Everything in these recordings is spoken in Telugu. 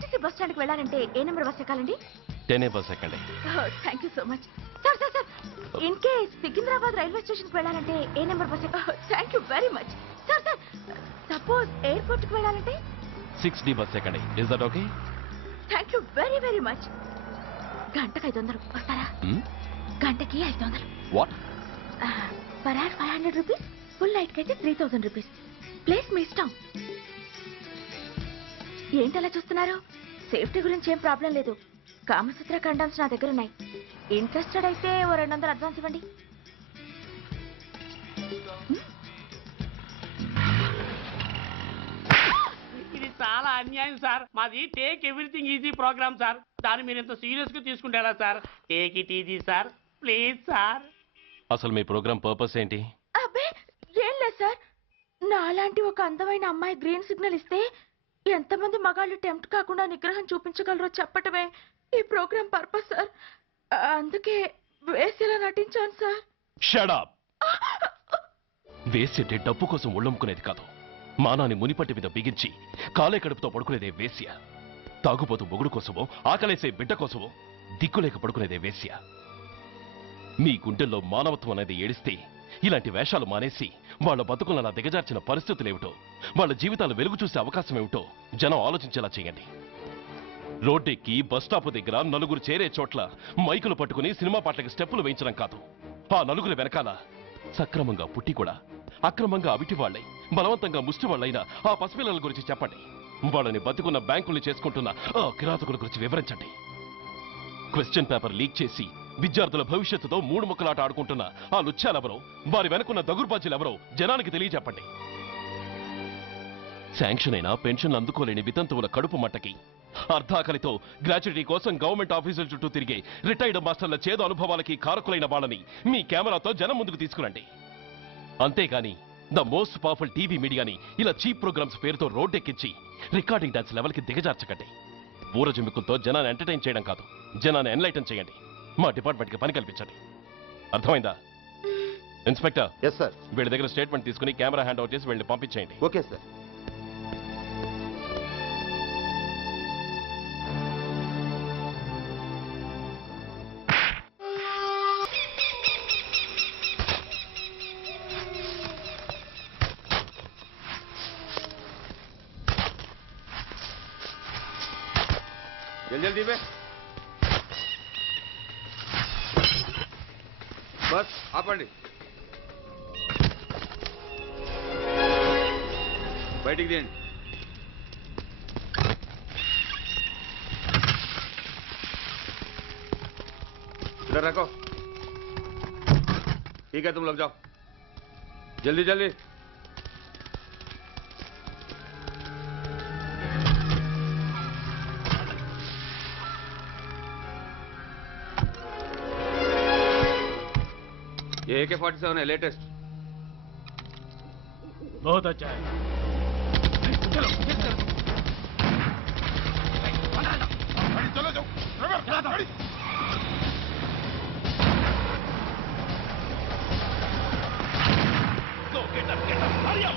ఆర్టీసీ బస్ స్టాండ్కి వెళ్ళాలంటే ఏ నెంబర్ బస్ ఎక్కాలండి? 10A బస్ ఎక్కండి. Thank you so much. Sir sir sir, in case Secunderabad railway స్టేషన్కి వెళ్ళాలంటే ఏ number bus thank you very much. Sir sir, suppose ఎయిర్పోర్ట్కి వెళ్ళాలంటే 6D బస్ ఎక్కండి. Is that okay? Thank you very very much. గంటకి 500 వస్తారా? గంటకి 500. What? Per hour 500 rupees, full night కి అయితే 3000 రూపీస్. ప్లేస్ మీ ఇష్టం. ఏంటలా చూస్తున్నారు? సేఫ్టీ గురించి ఏం ప్రాబ్లం లేదు. కామసూత్ర కండమ్స్ నా దగ్గర ఉన్నాయి. ఇంట్రెస్టెడ్ అయితే ఓ 200 అడ్వాన్స్ ఇవ్వండి. ఇది చాలా అన్యాయం సార్. మాది take everything easy programme sir. దాన్ని మీరు ఇంత సీరియస్ గా తీసుకుంటారా sir? Take it easy sir, please sir. అసలు మీ ప్రోగ్రామ్ పర్పస్ ఏంటి? అబ్బే ఏం లేదు సార్. నాలాంటి ఒక అందమైన అమ్మాయి గ్రీన్ సిగ్నల్ ఇస్తే ఎంతమంది మగాళ్ళు టెంప్ట్ కాకుండా నిగ్రహం చూపించగలరో చెప్పటమే ఈ ప్రోగ్రామ్ పర్పస్ సార్. అందుకే వేసేలా నటించాను సార్. Shut up. వేసేటే డబ్బు కోసం ఒళ్ళమ్ముకునేది కాదు. మానాన్ని మునిపట్టి మీద బిగించి కాలే కడుపుతో పడుకునేదే వేశ్య. తాగుపోతూ మొగుడు కోసమో ఆకలేసే బిడ్డ కోసమో దిక్కులేక పడుకునేదే వేశ్య. మీ గుండెల్లో మానవత్వం అనేది ఏడిస్తే ఇలాంటి వేషాలు మానేసి వాళ్ళ బతుకులను అలా దిగజార్చిన పరిస్థితులేమిటో, వాళ్ళ జీవితాలు వెలుగు చూసే అవకాశం ఏమిటో జనం ఆలోచించేలా చేయండి. రోడ్డెక్కి బస్టాప్ దగ్గర నలుగురు చేరే చోట్ల మైకులు పట్టుకుని సినిమా పాటలకు స్టెప్పులు వేయించడం కాదు. ఆ నలుగురు వెనకాల సక్రమంగా పుట్టి కూడా అక్రమంగా అవిటి వాళ్ళై బలవంతంగా ముష్టి వాళ్ళైనా ఆ పసిపిల్లల గురించి చెప్పండి. వాళ్ళని బతుకున్న బ్యాంకులు చేసుకుంటున్న ఆ కిరాతకుల గురించి వివరించండి. క్వశ్చన్ పేపర్ లీక్ చేసి విద్యార్థుల భవిష్యత్తుతో మూడు ముక్కలాట ఆడుకుంటున్న ఆ లుచ్చాలెవరో, వారి వెనుకున్న దగుర్బాజీలెవరో జనానికి తెలియజెప్పండి. శాంక్షన్ అయినా పెన్షన్లు అందుకోలేని వితంతువుల కడుపు మట్టకి, అర్ధాకలితో గ్రాట్యుటీ కోసం గవర్నమెంట్ ఆఫీసుల చుట్టూ తిరిగే రిటైర్డ్ మాస్టర్ల చేదు అనుభవాలకి కారకులైన వాళ్ళని మీ కెమెరాతో జనం ముందుకు తీసుకురండి. అంతేగాని ద మోస్ట్ పవర్ఫుల్ టీవీ మీడియాని ఇలా చీప్ ప్రోగ్రామ్స్ పేరుతో రోడ్డెక్కించి రికార్డింగ్ డాన్స్ లెవెల్కి దిగజార్చకండి. ఊరజుమికులతో జనాన్ని ఎంటర్టైన్ చేయడం కాదు, జనాన్ని ఎన్లైటన్ చేయండి. మా డిపార్ట్మెంట్కి పని కల్పించండి. అర్థమైందా? ఇన్స్పెక్టర్. Yes sir. వీళ్ళ దగ్గర స్టేట్మెంట్ తీసుకుని కెమెరా హ్యాండ్ అవుట్ చేసి వీళ్ళని పంపించేయండి. Okay sir. జల్దీ బే. బస్ ఆపండి. బయటికి తీయండి. इधर रखो. ठीक है, तुम लोग जाओ. जल्दी जल्दी. ये AK-47 है, लेटेस्ट. बहुत अच्छा है. चलो चलो चलो जाओ. Go, get up, hurry up.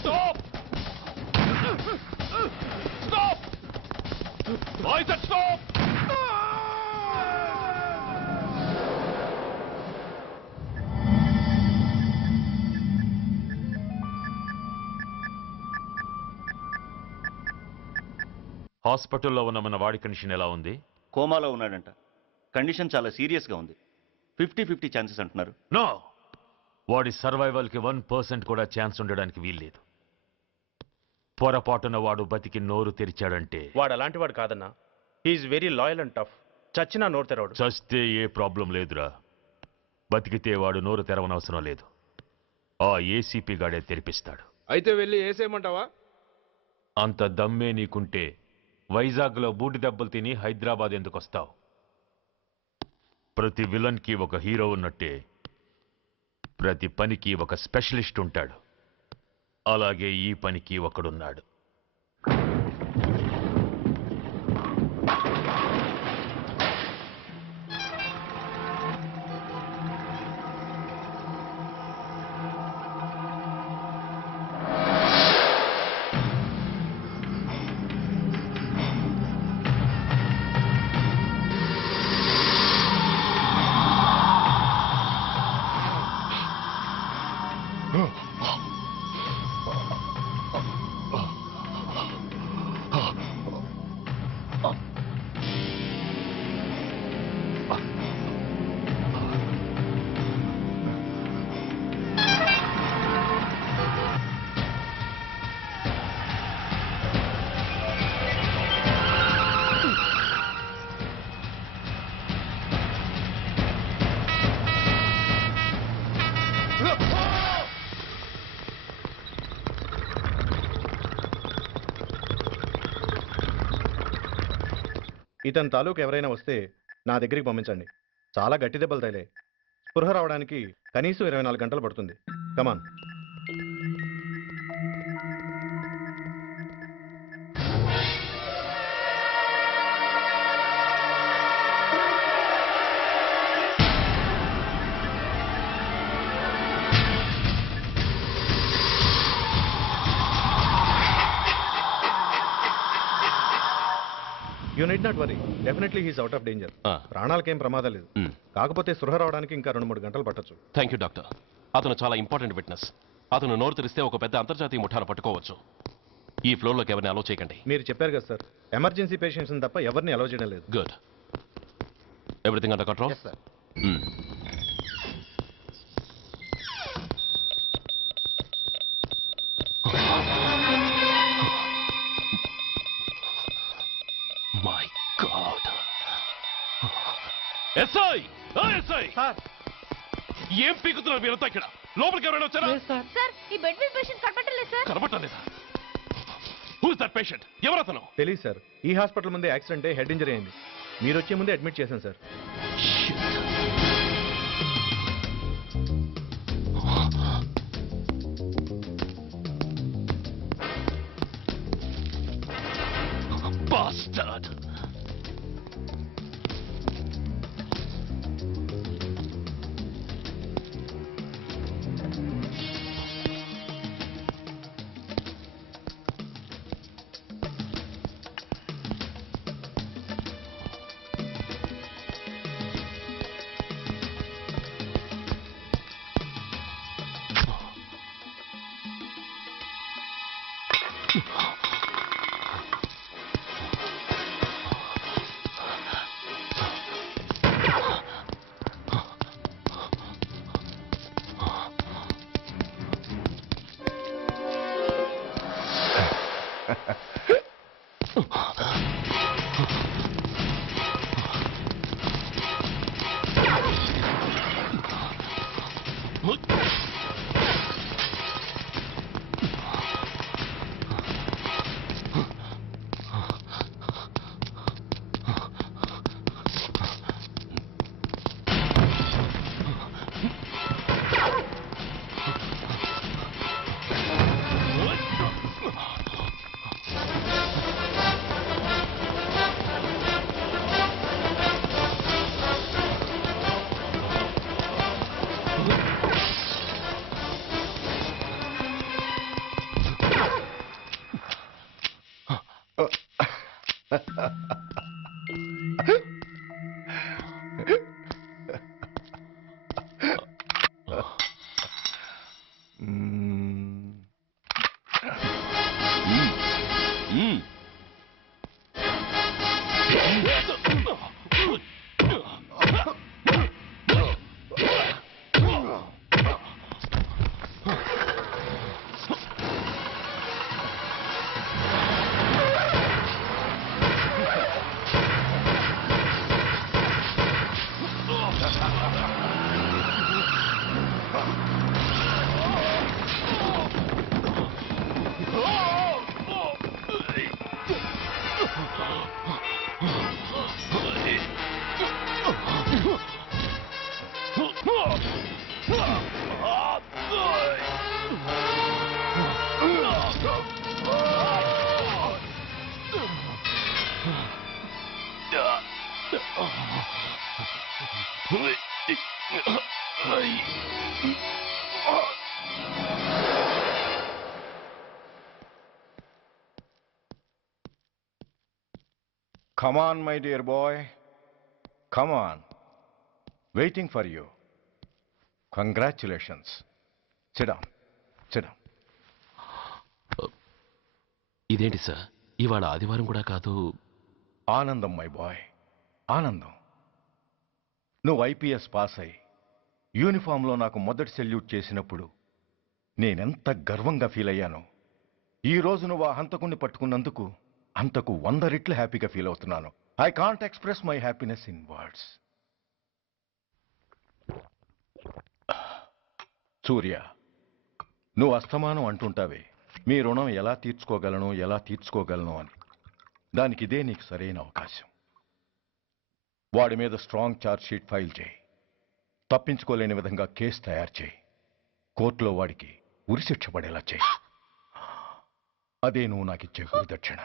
Stop! Stop! I said stop! హాస్పిటల్లో ఉన్న మన వాడి కండిషన్ ఎలా ఉంది? కోమాలో ఉన్నాడంట. కండిషన్ చాలా సీరియస్గా ఉంది. 50-50 ఛాన్సెస్ అంటున్నారు. నో, వాడి సర్వైవల్కి 1% కూడా ఛాన్స్ ఉండడానికి వీల్లేదు. పొరపాటున వాడు బతికి నోరు తెరిచాడంటే వాడు అలాంటి వాడు కాదన్నా. He is very loyal and tough. చచ్చినా నోరు తెరవడు. చస్తే ఏ ప్రాబ్లం లేదురా. బతికితే వాడు నోరు తెరవనవసరం లేదు. ఆ ఏసీపీ గాడే తెరిపిస్తాడు. అయితే వెళ్ళి వేసేయమంటావా? అంత దమ్మే నీకుంటే వైజాగ్లో బూటి దెబ్బలు తిని హైదరాబాద్ ఎందుకు వస్తావు? ప్రతి విలన్కి ఒక హీరో ఉన్నట్టే ప్రతి పనికి ఒక స్పెషలిస్ట్ ఉంటాడు. అలాగే ఈ పనికి ఒకడున్నాడు. ఇతని తాలూకు ఎవరైనా వస్తే నా దగ్గరికి పంపించండి. చాలా గట్టి దెబ్బలు తగిలే. స్పృహ రావడానికి కనీసం 24 గంటలు పడుతుంది. Come on. You need not worry, definitely he's out of danger. ప్రాణాలకేం ప్రమాదం లేదు. కాకపోతే స్పృహ రావడానికి ఇంకా 2-3 గంటలు పట్టొచ్చు. Thank you doctor. అతను చాలా ఇంపార్టెంట్ విట్నెస్. అతను నోరు తెరిస్తే ఒక పెద్ద అంతర్జాతీయ ముఠాను పట్టుకోవచ్చు. ఈ ఫ్లోర్లోకి ఎవరిని అలో చేయకండి. మీరు చెప్పారు కదా సార్, ఎమర్జెన్సీ పేషెంట్స్ తప్ప ఎవరిని అలో చేయడం లేదు. Good. Everything under control? My God. SI! SI! ఏం పీకుతున్నారు మీరంతా ఇక్కడ? లోపలికి ఎవరైనా వచ్చారా? సార్, ఈ బెడ్ మీద పేషెంట్ కనబట్టలేదు సార్. కనబట్టలేదా? Who is that patient? ఎవరతను? తెలియదు సార్. ఈ హాస్పిటల్ ముందే యాక్సిడెంట్ హెడ్ ఇంజరీ అయింది. మీరు వచ్చే ముందే అడ్మిట్ చేశాను sir. Bastard! Come on, my dear boy. Come on. Waiting for you. Congratulations. Sit down. సిడం. ఇదేంటి సార్, ఇవాళ ఆదివారం కూడా కాదు. ఆనందం మై బాయ్, ఆనందం. నువ్వు ఐపీఎస్ పాస్ అయి యూనిఫామ్లో నాకు మొదటి సెల్యూట్ చేసినప్పుడు నేనెంత గర్వంగా ఫీల్ అయ్యానో, ఈ రోజు నువ్వు ఆ హంతకుణ్ణి పట్టుకున్నందుకు అంతకు 100 రెట్లు హ్యాపీగా ఫీల్ అవుతున్నాను. I can't express my happiness in words. Surya, నువ్వు అస్తమానం అంటుంటావే మీ రుణం ఎలా తీర్చుకోగలను అని. దానికి ఇదే నీకు సరైన అవకాశం. వాడి మీద స్ట్రాంగ్ ఛార్జ్ షీట్ ఫైల్ చేయి. తప్పించుకోలేని విధంగా కేసు తయారు చేయి. కోర్టులో వాడికి ఉరిశిక్ష పడేలా చేయి. అదే నువ్వు నాకిచ్చే గురుదక్షిణ.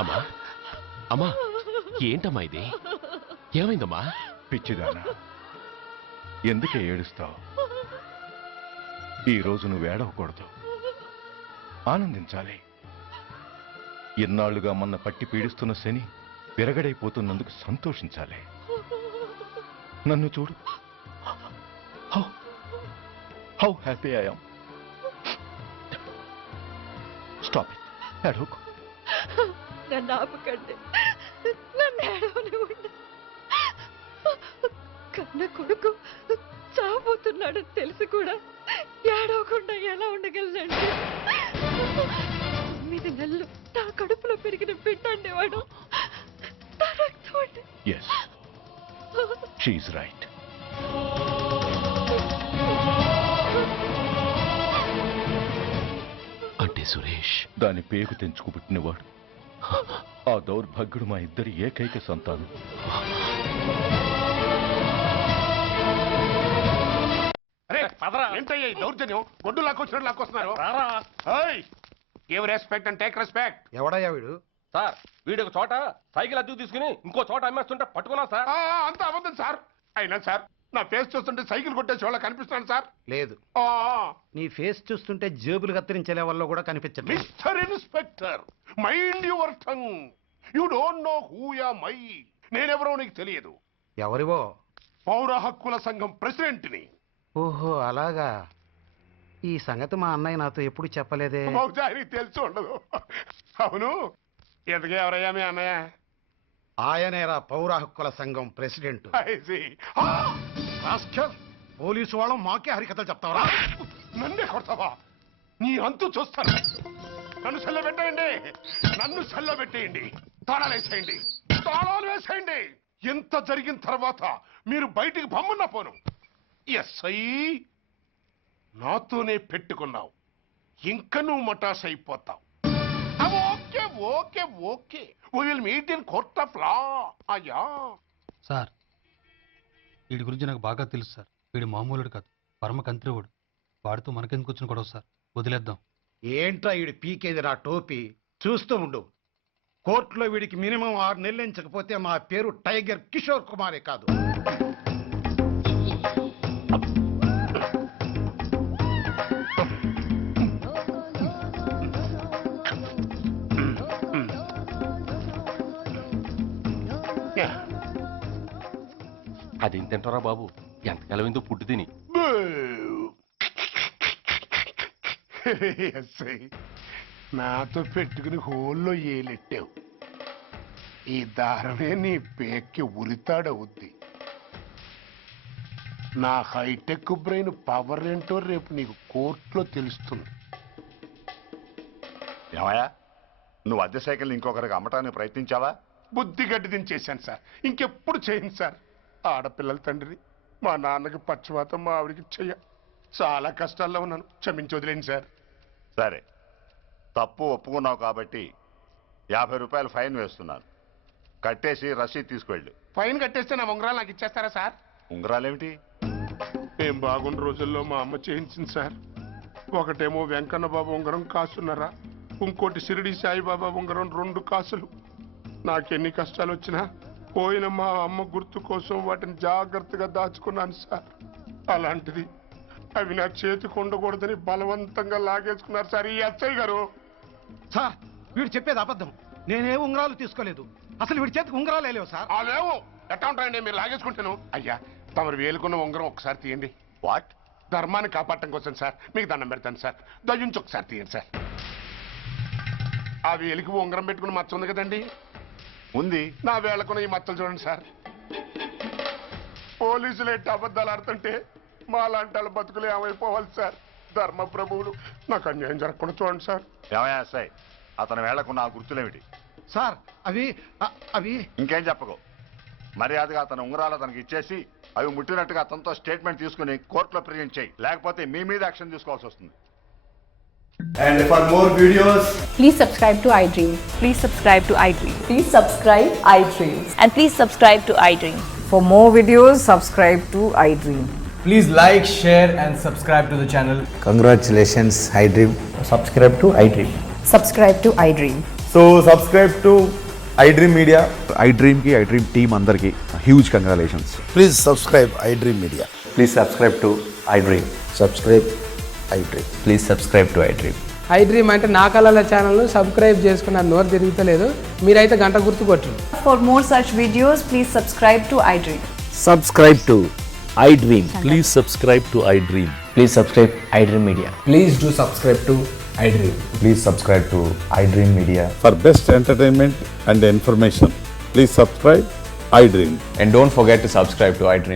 అమ్మా, అమ్మా, ఏంటమ్మా ఇది? ఏమైందమ్మా? పిచ్చిదానా, ఎందుకే ఏడుస్తావు? ఈరోజు నువ్వు ఏడవకూడదు, ఆనందించాలి. ఇన్నాళ్లుగా మన పట్టి పీడిస్తున్న శని విరగడైపోతున్నందుకు సంతోషించాలి. నన్ను చూడు, how happy I am. Stop it, ఏడవకు. నన్ను ఆపకండి, నన్ను ఏడవనివ్వండి. కన్న కొడుకు చావబోతున్నాడని తెలిసి కూడా ఏడవకుండా ఎలా ఉండగలనండి? 9 నెలలు నా కడుపులో పెరిగిన బిడ్డండి వాడు. నా రక్తం అండి. Yes, she is right. అంటే సురేష్ దాని పేగు తెంచుకు పుట్టినవాడు. ఆ దౌర్భాగ్యుడు మా ఇద్దరి ఏకైక సంతానం. ఏంటయ్యా ఈ దౌర్జన్యం? గొడ్డు లాక్కొచ్చినట్టు లాక్కొస్తున్నారు. Give respect and take respect. ఎవడయ్యా వీడు? సార్, వీడు ఒక చోట సైకిల్ అద్దెకు తీసుకుని ఇంకో చోట అమ్మేస్తుంటే పట్టుకున్నా సార్. అంత అబద్ధం సార్. అయినా సార్, నా ఫేస్ చూస్తుంటే సైకిల్ కొట్టేసి వాళ్ళ కనిపిస్తున్నాను సార్. లేదు, నీ ఫేస్ చూస్తుంటే జేబులు కత్తిరించే లెవెల్లో కూడా కనిపించట్లేదు. Mister inspector, mind your tongue. You don't know who am I. నేనెవరో నీకు తెలియదు. ఎవరివో? పౌర హక్కుల సంఘం ప్రెసిడెంట్ని. ఓహో, అలాగా. ఈ సంగతి మా అన్నయ్య నాతో ఎప్పుడు చెప్పలేదే. బహుశా ఆయనకి తెలిసి ఉండదు. అవును, ఎందుకు ఎవరయ్యా మీ అన్నయ్య? ఆయనేరా పౌర హక్కుల సంఘం ప్రెసిడెంట్. I see. పోలీసు వాళ్ళం మాకే హరికథలు చెప్తావరా? నన్నే కొడతావా? నీ అంతు చూస్తాను. నన్ను సెల్లబెట్టేయండి, నన్ను సెల్లబెట్టేయండి. తాళాలు వేసేయండి, తాళాలు వేసేయండి. ఎంత జరిగిన తర్వాత మీరు బయటికి బొమ్మన్న పోను. ఎస్ఐ, నాతోనే పెట్టుకున్నావు, ఇంకా నువ్వు మటాస్ అయిపోతావు. Okay okay okay, we will meet in court of law. అయ్యా సార్, వీడి గురించి నాకు బాగా తెలుసు సార్. వీడు మామూలుడు కాదు, పరమ కంత్రివుడు. వాడితో మనకెందుకు వచ్చిన గొడవ సార్? వదిలేద్దాం. ఏంట్రా వీడి పీకేది నా టోపీ? చూస్తూ ఉండు. కోర్టులో వీడికి మినిమం 6 నెలలు ఎంచకపోతే మా పేరు టైగర్ కిషోర్ కుమారే కాదు. అదేం తింటారా బాబు, ఎంతకాలం ఏందో పుట్టి తిని. ఎస్ఐ, నాతో పెట్టుకుని హోల్లో ఏలెట్టావు. ఈ దారమే నీ పేక్కి ఉరితాడవుద్ది. నా హైటెక్ బ్రెయిన్ పవర్ ఏంటో రేపు నీకు కోర్టులో తెలుస్తుంది. ఏమయ్యా, నువ్వు అద్దె సైకిల్ ఇంకొకరికి అమ్మటానికి ప్రయత్నించావా? బుద్ధి గడ్డి దించేశాను సార్, ఇంకెప్పుడు చేయను సార్. ఆడపిల్లల తండ్రి, మా నాన్నకి పక్షవాతం, మా ఆవిడికి చెయ్య. చాలా కష్టాల్లో ఉన్నాను, క్షమించి వదిలేండి సార్. సరే, తప్పు ఒప్పుకున్నావు కాబట్టి 50 రూపాయలు ఫైన్ వేస్తున్నాను. కట్టేసి రసీదు తీసుకువెళ్ళు. ఫైన్ కట్టేస్తే నా ఉంగరాలు నాకు ఇచ్చేస్తారా సార్? ఉంగరాలేమిటి? ఏం బాగున్న రోజుల్లో మా అమ్మ చేయించింది సార్. ఒకటేమో వెంకన్న బాబు ఉంగరం కాసున్నరా, ఇంకోటి షిరిడి సాయిబాబా ఉంగరం 2 కాసులు. నాకెన్ని కష్టాలు వచ్చినా పోయిన మా అమ్మ గుర్తు కోసం వాటిని జాగ్రత్తగా దాచుకున్నాను సార్. అలాంటిది అవి నా చేతికి ఉండకూడదని బలవంతంగా లాగేసుకున్నారు సార్ ఈ ఎస్ఐ గారు. సార్, వీడు చెప్పేది అబద్ధం. నేనే ఉంగరాలు తీసుకోలేదు. అసలు వీడి చేతికి ఉంగరాలు లేవు సార్. లేవు, ఎట్టా ఉంటాయండి మీరు లాగేసుకుంటాను. అయ్యా, తమరు వేలుకున్న ఉంగరం ఒకసారి తీయండి. వాట్? ధర్మాన్ని కాపాడటం కోసం సార్, మీకు దండం పెడతాను సార్. దయ్యుంచి ఒకసారి తీయండి సార్. ఆ వేలికి ఉంగరం పెట్టుకుని మచ్చ ఉంది కదండి, ఉంది. నా వేళకున్న ఈ మచ్చలు చూడండి సార్. పోలీసులు ఎట్టి అబద్ధాలు ఆడుతుంటే మా లాంటి వాళ్ళ బతుకులు ఏమైపోవాలి సార్? ధర్మ ప్రభువులు, నాకు అన్యాయం జరగకుండా చూడండి సార్. ఏమయ్యా సార్, అతని వేళకున్న ఆ గుర్తులేమిటి? సార్ అవి ఇంకేం చెప్పకు. మర్యాదగా అతని ఉంగరాలు అతనికి ఇచ్చేసి అవి ముట్టినట్టుగా అతనితో స్టేట్మెంట్ తీసుకుని కోర్టులో ప్రజెంట్ చేయి, లేకపోతే మీ మీద యాక్షన్ తీసుకోవాల్సి వస్తుంది. And for more videos, please subscribe to iDream. Please subscribe to iDream. Please subscribe iDream. And please subscribe to iDream. For more videos, subscribe to iDream. please like, share and subscribe to the channel. Congratulations, iDream. Subscribe to iDream. Subscribe to iDream. So subscribe to iDream Media. iDream ki iDream team andarki huge congratulations. Please subscribe iDream Media. Please subscribe to iDream. Subscribe iDream. Please subscribe to iDream. iDream అంటే నా కళల ఛానల్ సబ్స్క్రైబ్ చేసుకున్న నోరు తిరుగుతలేదు, మీరైతే గంట గుర్తు కొట్టండి. For more such videos, please subscribe to iDream. Subscribe to iDream. Please subscribe to iDream. Please subscribe iDream Media. Please do subscribe to iDream. Please subscribe to iDream Media. For best entertainment and information, please subscribe iDream. And don't forget to subscribe to iDream.